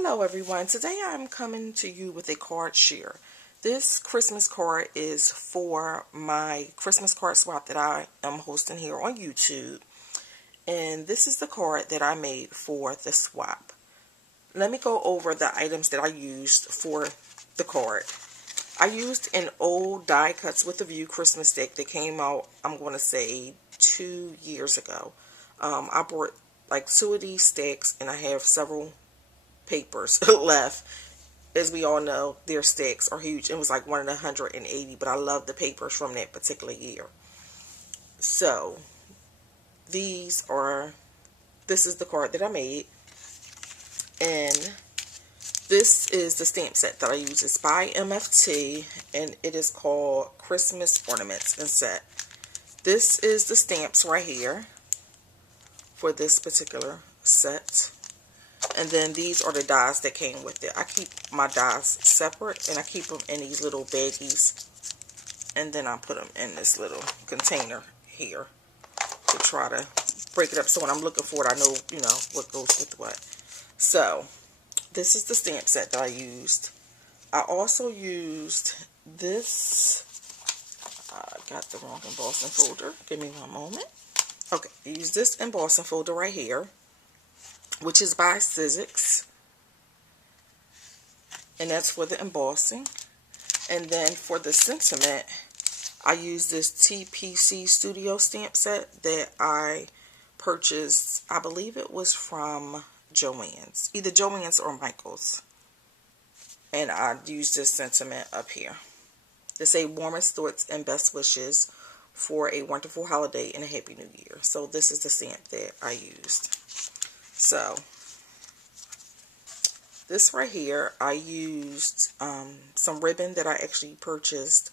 Hello everyone. Today I'm coming to you with a card share. This Christmas card is for my Christmas card swap that I am hosting here on YouTube. And this is the card that I made for the swap. Let me go over the items that I used for the card. I used an old Die Cuts with a View Christmas deck that came out, I'm going to say, 2 years ago. I bought like 2 of these stacks and I have several papers left. As we all know, their stacks are huge. It was like 180, but I love the papers from that particular year. So this is the card that I made, and this is the stamp set that I use. It's by MFT, and it is called Christmas Ornaments and Set. This is the stamps right here for this particular set. And then these are the dies that came with it. I keep my dies separate, and I keep them in these little baggies. And then I put them in this little container here to try to break it up. So when I'm looking for it, I know, what goes with what. So this is the stamp set that I used. I also used this. I got the wrong embossing folder. Give me one moment. Okay, I used this embossing folder right here, which is by Sizzix, and that's for the embossing. And then for the sentiment, I use this TPC Studio stamp set that I purchased. I believe it was from Joann's, either Joann's or Michael's, and I used this sentiment up here to say warmest thoughts and best wishes for a wonderful holiday and a happy new year. So this is the stamp that I used. So this right here, I used some ribbon that I actually purchased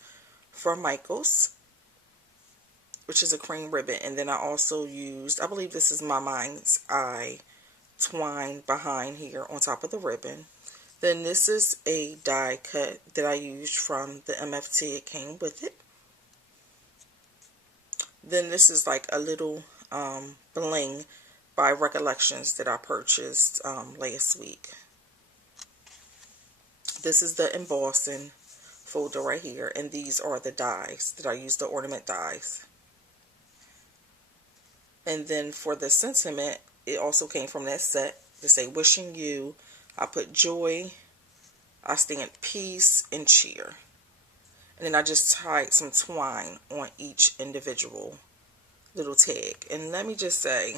from Michael's, which is a cream ribbon. And then I also used, I believe this is my Mind's Eye twine behind here on top of the ribbon. Then this is a die cut that I used from the MFT. It came with it. Then this is like a little bling by Recollections that I purchased last week. This is the embossing folder right here, and these are the dies that I use, the ornament dies. And then for the sentiment, it also came from that set to say wishing you. I put joy, I stamped peace and cheer. And then I just tied some twine on each individual little tag. And let me just say,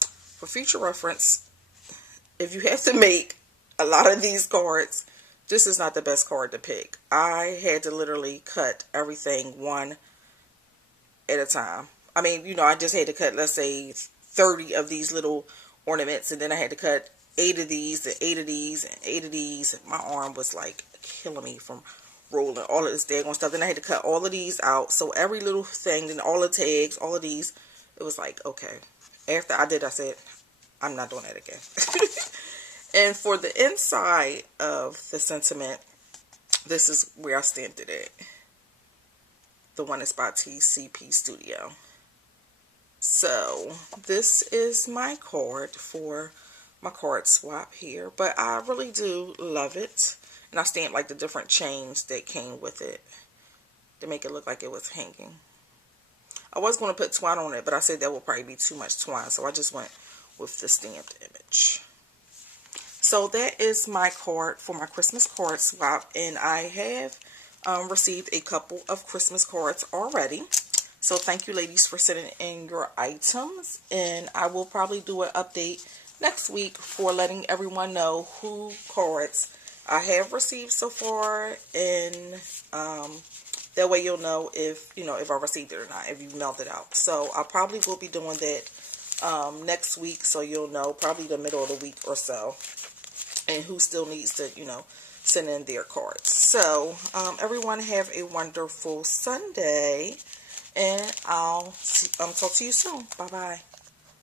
for future reference, if you have to make a lot of these cards, this is not the best card to pick. I had to literally cut everything one at a time. I mean, I just had to cut, let's say, 30 of these little ornaments, and then I had to cut 8 of these, and 8 of these, and 8 of these. My arm was like killing me from rolling all of this daggone stuff. Then I had to cut all of these out. So every little thing, then all the tags, all of these, it was like, okay. After I did, I said, I'm not doing that again. And for the inside of the sentiment, this is where I stamped it at. The one that's by TCP Studio. So this is my card for my card swap here. But I really do love it. And I stamped like the different chains that came with it to make it look like it was hanging. I was going to put twine on it, but I said that would probably be too much twine. So I just went with the stamped image. So that is my card for my Christmas card swap, and I have received a couple of Christmas cards already. So thank you, ladies, for sending in your items, and I will probably do an update next week for letting everyone know who cards I have received so far, and that way you'll know if I received it or not, if you mailed it out. So I probably will be doing that next week, so you'll know probably the middle of the week or so, and who still needs to, send in their cards. So, everyone have a wonderful Sunday, and I'll talk to you soon. Bye-bye.